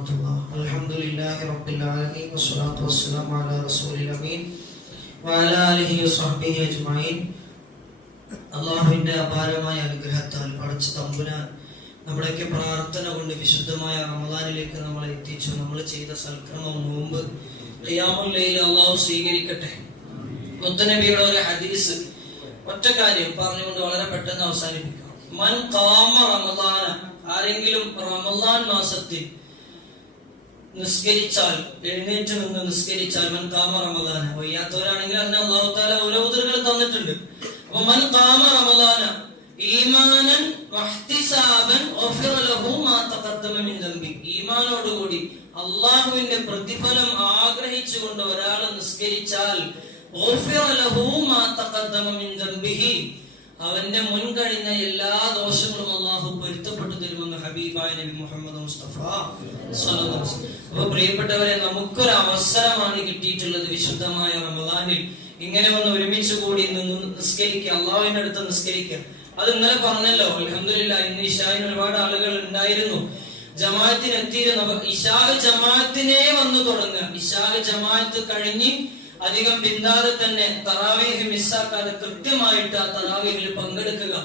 ورحمة الله الحمد لله رب العالمين والصلاة والسلام على رسول الأمين وعلى آله وصحبه أجمعين അള്ളാഹുവിന്റെ അപാരമായ അനുഗ്രഹത്താൽ പടച്ച തമ്പുരാൻ നമ്മുടെയൊക്കെ പ്രാർത്ഥന കൊണ്ട് വിശുദ്ധമായ റമദാനിലേക്ക് നമ്മളെ എത്തിച്ചു നമ്മൾ ചെയ്ത സൽക്രമം നോമ്പ് ഖിയാമുല്ലയിൽ അള്ളാഹു സ്വീകരിക്കട്ടെ മുത്തനബിയുടെ ഒരു ഹദീസ് ഒറ്റ കാര്യം പറഞ്ഞുകൊണ്ട് വളരെ പെട്ടെന്ന് അവസാനിപ്പിക്കാം മൻ കാമ റമദാന ആരെങ്കിലും റമദാൻ മാസത്തിൽ നിസ്കരിച്ചാൽ എഴുന്നേറ്റ് നിന്ന് നിസ്കരിച്ചാൽ മൻ കാമ റമദാന. വയ്യാത്തവരാണെങ്കിൽ അതിന് അള്ളാഹു താല ഓരോ ഉദറുകൾ തന്നിട്ടുണ്ട്. അപ്പൊ മൻ കാമ റമദാന ഈമാനൻ ഈമാനോടുകൂടി അള്ളാഹുവിന്റെ പ്രതിഫലം ആഗ്രഹിച്ചുകൊണ്ട് ഒരാൾ നിസ്കരിച്ചാൽ ഗുഫിറ മുൻ അവന്റെ മുൻകഴിഞ്ഞ എല്ലാ ദോഷങ്ങളും അള്ളാഹു പൊരുത്തപ്പെട്ടു തരുമെന്ന് ഹബീബായ നബി മുഹമ്മദ് മുസ്തഫ. അപ്പൊ പ്രിയപ്പെട്ടവരെ നമുക്കൊരു അവസരമാണ് കിട്ടിയിട്ടുള്ളത് വിശുദ്ധമായ റമദാനിൽ. ഇങ്ങനെ വന്ന് ഒരുമിച്ച് കൂടി നിസ്കരിക്കുക അള്ളാഹുവിന്റെ അടുത്ത് നിസ്കരിക്കുക. അത് ഇന്നലെ പറഞ്ഞല്ലോ അലഹമില്ല ഇന്ന് ഇഷായിന് ഒരുപാട് ആളുകൾ ഉണ്ടായിരുന്നു. ജമാഅത്തിന് എത്തിയിരുന്നു ഇഷാഹ് ജമാഅത്തിനെ വന്നു തുടങ്ങുക. ഇഷാഹ് ജമാഅത്ത് കഴിഞ്ഞ് അധികം പിന്താതെ തന്നെ തറാവീഹ് മിസ്സാക്കാതെ കൃത്യമായിട്ട് ആ തറാവീഹിൽ പങ്കെടുക്കുക.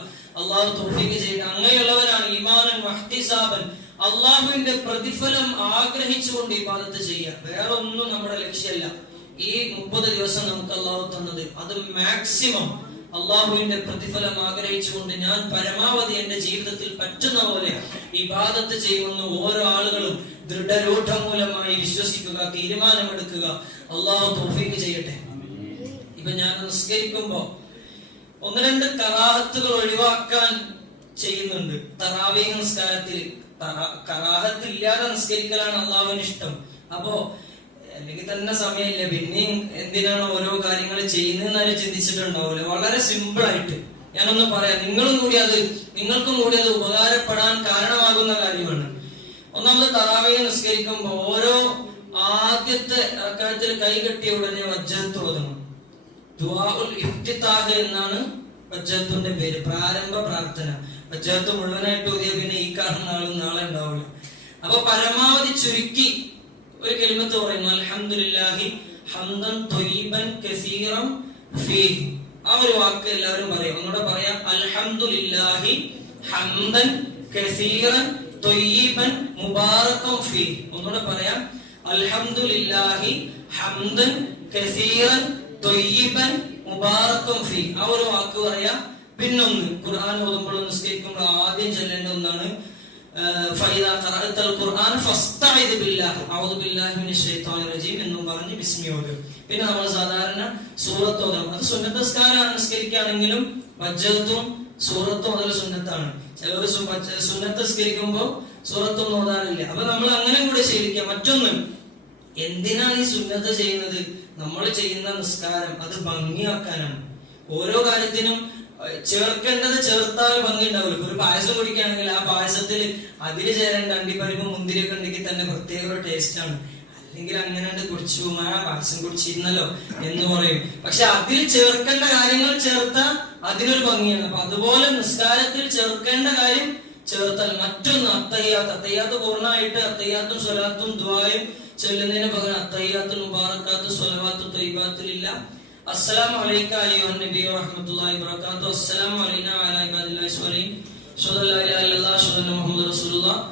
അള്ളാഹു തൗഫീഖ് ചെയ്ത് അങ്ങനെയുള്ളവരാണ് ഇമാനൻ മഹ്തിസാബൻ. അള്ളാഹുവിന്റെ പ്രതിഫലം ആഗ്രഹിച്ചുകൊണ്ട് ഇബാദത്ത് ചെയ്യുക. വേറെ ഒന്നും നമ്മുടെ ലക്ഷ്യമല്ല. ഈ മുപ്പത് ദിവസം നമുക്ക് അള്ളാഹു തന്നത്. അത് മാക്സിമം അള്ളാഹുവിന്റെ പ്രതിഫലം ആഗ്രഹിച്ചുകൊണ്ട് ഞാൻ പരമാവധി എന്റെ ജീവിതത്തിൽ പറ്റുന്ന പോലെ ഇബാദത്ത് ചെയ്യുന്ന ഓരോ ആളുകളും ദൃഢരൂഢമൂലമായി വിശ്വസിക്കുക തീരുമാനമെടുക്കുക. അള്ളാഹു തോഫീക്ക് ചെയ്യട്ടെ. ഇപ്പൊ ഞാൻ നിസ്കരിക്കുമ്പോ ഒന്ന് രണ്ട് കറാഹത്തുകൾ ഒഴിവാക്കാൻ ചെയ്യുന്നുണ്ട്. തറാവീഹ് നിസ്കാരത്തിൽ കറാഹത്ത് ഇല്ലാതെ നിസ്കരിക്കലാണ് അള്ളാഹുവിന് ഇഷ്ടം. അപ്പോ അല്ലെങ്കിൽ തന്നെ സമയമില്ല. പിന്നെയും എന്തിനാണ് ഓരോ കാര്യങ്ങൾ ചെയ്യുന്നതെന്ന് ചിന്തിച്ചിട്ടുണ്ടാവില്ല. വളരെ സിമ്പിൾ ആയിട്ട് ഞാനൊന്ന് പറയാം. നിങ്ങളും കൂടി അത് നിങ്ങൾക്കും കൂടി അത് ഉപകാരപ്പെടാൻ കാരണമാകുന്ന കാര്യമാണ്. ഒന്നാമത് തറാവയെ നിസ്കരിക്കുമ്പോ ഓരോ ആദ്യത്തെ അക്കാര്യത്തിൽ കൈകെട്ടിയ ഉടനെ വജ്ജത്ത് ഓതണം ദുആഉൽ ഇഫ്തിതാഹ് എന്നാണ് വജ്ജത്തിന്റെ പേര് പ്രാരംഭ പ്രാർത്ഥന. വജ്ജത്ത് മുഴുവനായിട്ട് ഓതിയ പിന്നെ ഈ കാണുന്ന ആളും നാളെ ഉണ്ടാവില്ല. അപ്പൊ പരമാവധി ചുരുക്കി ഒരു കെലിമത്ത് പറയുന്നു അൽഹംദുലില്ലാഹി ഹംദൻ ത്വയ്യിബൻ കസീറം ഫീ ആ ഒരു വാക്ക് എല്ലാവരും പറയും. ഒന്നുകൂടെ പറയാം അൽഹംദുലില്ലാഹി ഹംദൻ കസീറൻ ത്വയ്യിബൻ മുബാറക്കൻ ഫീ. ഒന്നുകൂടെ പറയാം. അൽഹംദുലില്ലാഹി ഹംദൻ കസീറൻ ഫീ. ആ ഒരു വാക്ക് പറയാം. പിന്നൊന്ന് ഖുർആൻ ഓതുമ്പോൾ നിസ്കരിക്കുമ്പോൾ ആദ്യം ചെല്ലേണ്ട ഒന്നാണ് ഖുർആൻ ബില്ലാഹ്. റജീം എന്നും പറഞ്ഞ് പിന്നെ നമ്മൾ സാധാരണ സൂറത്ത് അത് സുന്നത്ത് നിസ്കാരമാണ് നിസ്കരിക്കുകയാണെങ്കിലും വജ്ജത്തും സുന്നത്താണ്. ചിലവർ സുന്നത്ത് നിസ്കരിക്കുമ്പോൾ സൂറത്തൊന്നും ഓതാറില്ല. അപ്പൊ നമ്മൾ അങ്ങനെ കൂടെ ശീലിക്കുക മറ്റൊന്ന് എന്തിനാണ് ഈ സുന്നത്ത് ചെയ്യുന്നത്? നമ്മൾ ചെയ്യുന്ന നിസ്കാരം അത് ഭംഗിയാക്കാനാണ്. ഓരോ കാര്യത്തിനും ചേർക്കേണ്ടത് ചേർത്താൽ ഭംഗി ഉണ്ടാവില്ല ഒരു പായസം കുടിക്കുകയാണെങ്കിൽ ആ പായസത്തിൽ അതിൽ ചേരേണ്ട അണ്ടിപ്പരിപ്പ് മുന്തിരിയൊക്കെ ഉണ്ടെങ്കിൽ തന്നെ പ്രത്യേക ടേസ്റ്റ് ആണ്. അല്ലെങ്കിൽ അങ്ങനെ കുടിച്ചു ആ വാക്സിൻ കുടിച്ചിരുന്നല്ലോ എന്ന് പറയും. പക്ഷെ അതിൽ ചേർക്കേണ്ട കാര്യങ്ങൾ ചേർത്താൽ അതിനൊരു ഭംഗിയാണ്. അപ്പൊ അതുപോലെ നിസ്കാരത്തിൽ ചേർക്കേണ്ട കാര്യം ചേർത്താൽ മറ്റൊന്ന് അത്തയ്യാത്ത്. അത്തയ്യാത്ത് പൂർണമായിട്ട് അത്തയ്യാത്തും സ്വലാത്തും ദ്വായും ചൊല്ലുന്നതിന് പകരം അത്തയ്യാത്തും മുബാറക്കാത്തും സ്വലവാത്തും തൊയ്ബാത്തിലില്ല അസ്സലാമു അലൈക്ക അയ്യോ നബി വറഹ്മത്തുള്ളാഹി വബറകാതുഹു അസ്സലാമു അലൈനാ വഅലാ ഇബാദില്ലാഹി സ്വലീം. അഷ്ഹദു അല്ലാ ഇലാഹ ഇല്ലല്ലാഹ് അഷ്ഹദു അന്ന മുഹമ്മദ് റസൂലുള്ളാഹ്.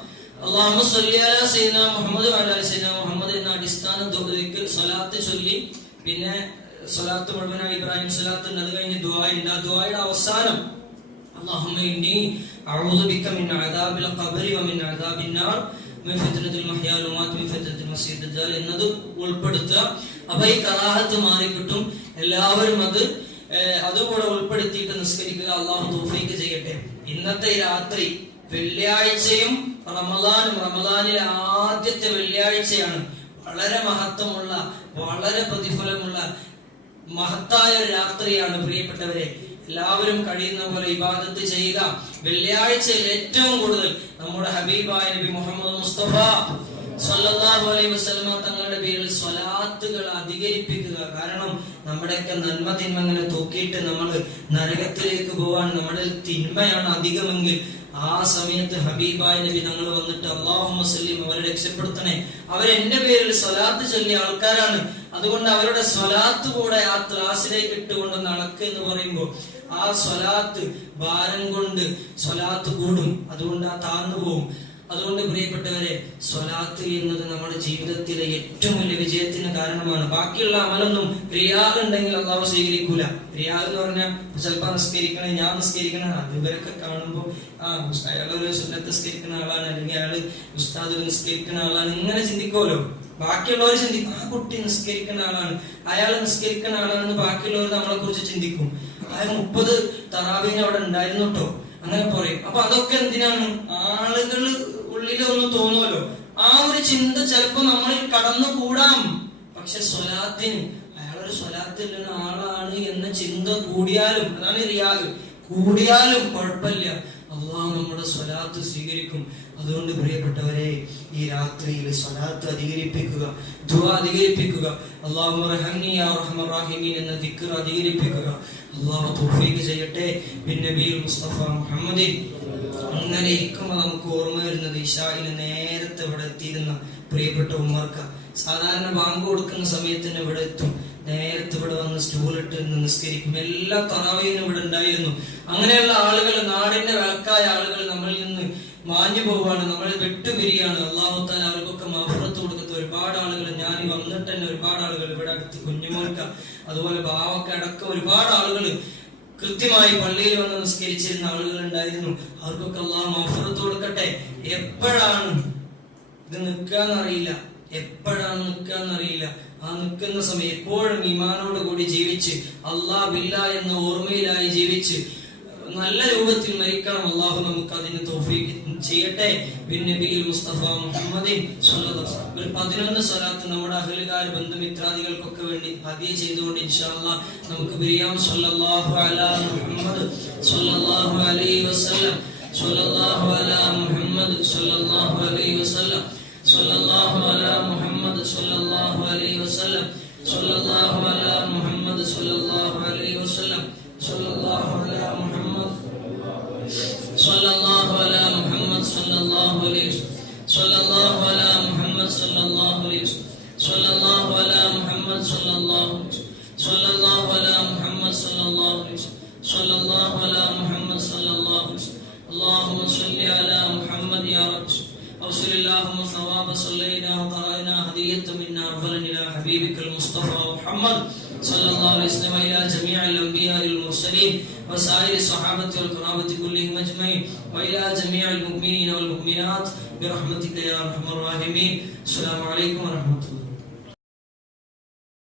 അല്ലാഹുമ്മ സ്വല്ലി അലാ സയ്യിദനാ മുഹമ്മദ് വഅലാ സയ്യിദനാ മുഹമ്മദ് അടിസ്ഥാന ദുആക്ക് സ്വലാത്ത് ചൊല്ലി പിന്നെ സ്വലാത്ത് മുഴുവനായി ഇബ്രാഹിം സ്വലാത്ത് ഉണ്ട് അത് കഴിഞ്ഞ് ദുആ ഉണ്ട് ആ ദുആയുടെ അവസാനം اللهم إني أعوذ بك من عذاب القبر ومن عذاب النار من فتنة المحيا والممات من فتنة المسيح الدجال എന്നത് ഉൾപ്പെടുത്തുക അപ്പൊ ഈ കറാഹത്ത് മാറി കിട്ടും എല്ലാവരും അത് ഏഹ്, അതുകൂടെ ഉൾപ്പെടുത്തിയിട്ട് നിസ്കരിക്കുക അള്ളാഹു തൗഫീക്ക് ചെയ്യട്ടെ ഇന്നത്തെ ഈ രാത്രി വെള്ളിയാഴ്ചയും റമദാനും റമദാനിലെ ആദ്യത്തെ വെള്ളിയാഴ്ചയാണ് വളരെ മഹത്വമുള്ള വളരെ പ്രതിഫലമുള്ള മഹത്തായ ഒരു രാത്രിയാണ് പ്രിയപ്പെട്ടവരെ. എല്ലാവരും കഴിയുന്ന പോലെ ഇബാദത്ത് ചെയ്യുക. വെള്ളിയാഴ്ചയിൽ ഏറ്റവും കൂടുതൽ നമ്മുടെ ഹബീബായ നബി മുഹമ്മദ് മുസ്തഫ സല്ലല്ലാഹു അലൈഹി വസല്ലമ തങ്ങളുടെ പേരിൽ സ്വലാത്തുകൾ അധികരിപ്പിക്കുക. നമ്മുടെയൊക്കെ നന്മ തിന്മ ഇങ്ങനെ തൂക്കിയിട്ട് നമ്മൾ നരകത്തിലേക്ക് പോവാൻ നമ്മുടെ തിന്മയാണ് അധികമെങ്കിൽ ആ സമയത്ത് ഹബീബായ നബി ഞങ്ങൾ വന്നിട്ട് അള്ളാഹു സല്ലീം അവരെ രക്ഷപ്പെടുത്തണേ. അവരെന്റെ പേരിൽ സ്വലാത്ത് ചൊല്ലിയ ആൾക്കാരാണ്. അതുകൊണ്ട് അവരുടെ സ്വലാത്ത് കൂടെ ആ ത്രാസിലേക്ക് ഇട്ടുകൊണ്ട് നടക്ക് എന്ന് പറയുമ്പോൾ ആ സ്വലാത്ത് ഭാരം കൊണ്ട് സ്വലാത്ത് കൂടും. അതുകൊണ്ട് ആ താഴ്ന്നു പോകും അതുകൊണ്ട് പ്രിയപ്പെട്ടവരെ സ്വലാത്ത് എന്നത് നമ്മുടെ ജീവിതത്തിലെ ഏറ്റവും വലിയ വിജയത്തിന് കാരണമാണ്. ബാക്കിയുള്ള അമലൊന്നും റിയാഗ് ഉണ്ടെങ്കിൽ അള്ളാഹു സ്വീകരിക്കൂല. റിയാഗ് എന്ന് പറഞ്ഞാൽ ചിലപ്പോ നിസ്കരിക്കണേ ഞാൻ നിസ്കരിക്കണ അത് ഇവരൊക്കെ കാണുമ്പോൾ ആ അയാൾ ഒരു സുന്നത്ത് നിസ്കരിക്കുന്ന ആളാണ്. അല്ലെങ്കിൽ അയാൾ ഉസ്താദ് നിസ്കരിക്കുന്ന ആളാണ്. ഇങ്ങനെ ചിന്തിക്കുമല്ലോ ബാക്കിയുള്ളവർ ചിന്തിക്കും ആ കുട്ടി നിസ്കരിക്കുന്ന ആളാണ്. അയാൾ നിസ്കരിക്കുന്ന ആളാണെന്ന് ബാക്കിയുള്ളവർ നമ്മളെ കുറിച്ച് ചിന്തിക്കും. അയാൾ മുപ്പത് തറാവീന് അവിടെ ഉണ്ടായിരുന്നു കേട്ടോ അങ്ങനെ പറയും അപ്പൊ അതൊക്കെ എന്തിനാണ്? ആളുകൾ ഉള്ളിൽ ഒന്ന് തോന്നുമല്ലോ. ആ ഒരു ചിന്ത ചിലപ്പോ നമ്മളിൽ കടന്നുകൂടാം. പക്ഷെ സ്വലാത്തിന് അയാളൊരു സ്വലാത്തിലുള്ള ആളാണ് എന്ന ചിന്ത കൂടിയാലും അതാണ് റിയാദ്. കൂടിയാലും കുഴപ്പമില്ല. അള്ളാഹ് നമ്മുടെ സ്വലാത്ത് സ്വീകരിക്കും. അതുകൊണ്ട് പ്രിയപ്പെട്ടവരെ ഈ രാത്രിയിൽ സ്വലാത്ത് അധികരിപ്പിക്കുക ദുആ അധികരിപ്പിക്കുക. അള്ളാഹു എന്ന ദിക്കർ അധികരിപ്പിക്കുക. അള്ളാഹു ചെയ്യട്ടെ. ബിൻ മുസ്തഫ മുഹമ്മദിൻ. അങ്ങനെ ഇരിക്കുമ്പോൾ നമുക്ക് ഓർമ്മ വരുന്നത് ഇഷായിന് നേരത്തെ ഇവിടെ എത്തിയിരുന്ന പ്രിയപ്പെട്ട ഉമ്മർക്ക. സാധാരണ ബാങ്ക് കൊടുക്കുന്ന സമയത്തിന് ഇവിടെ എത്തും. നേരത്തെ ഇവിടെ വന്ന് സ്റ്റൂളിട്ട് നിസ്കരിക്കും. എല്ലാ തറാവിനും ഇവിടെ ഉണ്ടായിരുന്നു. അങ്ങനെയുള്ള ആളുകൾ നാടിന്റെ വിളക്കായ ആളുകൾ നമ്മളിൽ നിന്ന് മാഞ്ഞു പോവാണ്. നമ്മൾ വിട്ടുപിരിയാണ്. അള്ളാഹുത്താൻ അവർക്കൊക്കെ മഫറത്ത് കൊടുക്കുന്ന ഒരുപാട് ആളുകൾ ഞാൻ വന്നിട്ട് തന്നെ ഒരുപാട് ആളുകൾ ഇവിടെ അടുത്ത് കുഞ്ഞുമോൾക്ക അതുപോലെ ബാവക്ക ഒരുപാട് ആളുകൾ കൃത്യമായി പള്ളിയിൽ വന്ന് നിസ്കരിച്ചിരുന്ന ആളുകൾ ഉണ്ടായിരുന്നു. അവർക്കൊക്കെ അള്ളാഹ് മഫറത്ത് കൊടുക്കട്ടെ. എപ്പോഴാണ് ഇത് നിൽക്കാന്നറിയില്ല. എപ്പോഴാണ് നിൽക്കാന്നറിയില്ല. ആ നിൽക്കുന്ന സമയം എപ്പോഴും ഈമാനോട് കൂടി ജീവിച്ച് അള്ളാഹ് എന്ന ഓർമ്മയിലായി ജീവിച്ച് നല്ല രൂപത്തിൽ മരിക്കണം. അള്ളാഹു നമുക്ക് അതിന് തോഫീക്ക് ചെയ്യട്ടെ പിന്നെ മുസ്തഫ മുഹമ്മദിൻ ഒരു പതിനൊന്ന് സ്വലാത്ത് നമ്മുടെ അഹലുകാർ ബന്ധുമിത്രാദികൾക്കൊക്കെ വേണ്ടി ഹദിയ ചെയ്തുകൊണ്ട് ഇൻഷാല്ല നമുക്ക് പിരിയാം. സല്ലല്ലാഹു മുഹമ്മദ് സല്ലല്ലാഹു അലൈഹി വസല്ലം. സല്ലല്ലാഹു അലാ മുഹമ്മദ് സല്ലല്ലാഹു അലൈഹി വസല്ലം. സല്ലല്ലാഹു അലാ മുഹമ്മദ് സല്ലല്ലാഹു അലൈഹി വസല്ലം. സല്ലല്ലാഹു അലാ മുഹമ്മദ് സല്ലല്ലാഹു അലൈഹി വസല്ലം. صلى الله على محمد صلى الله على محمد صلى الله عليه صلى الله على محمد صلى الله عليه صلى الله على محمد صلى الله صلى الله على محمد صلى الله صلى الله على محمد صلى الله اللهم صل على محمد يا رب أوصل اللهم ثواب صلينا وقرأنا هدية منا أولا إلى حبيبك المصطفى محمد صلى الله عليه وسلم إلى جميع الأنبياء المرسلين وسائر الصحابة والقرابة كلهم أجمعين وإلى جميع المؤمنين والمؤمنات برحمتك يا أرحم الراحمين. السلام عليكم ورحمة الله.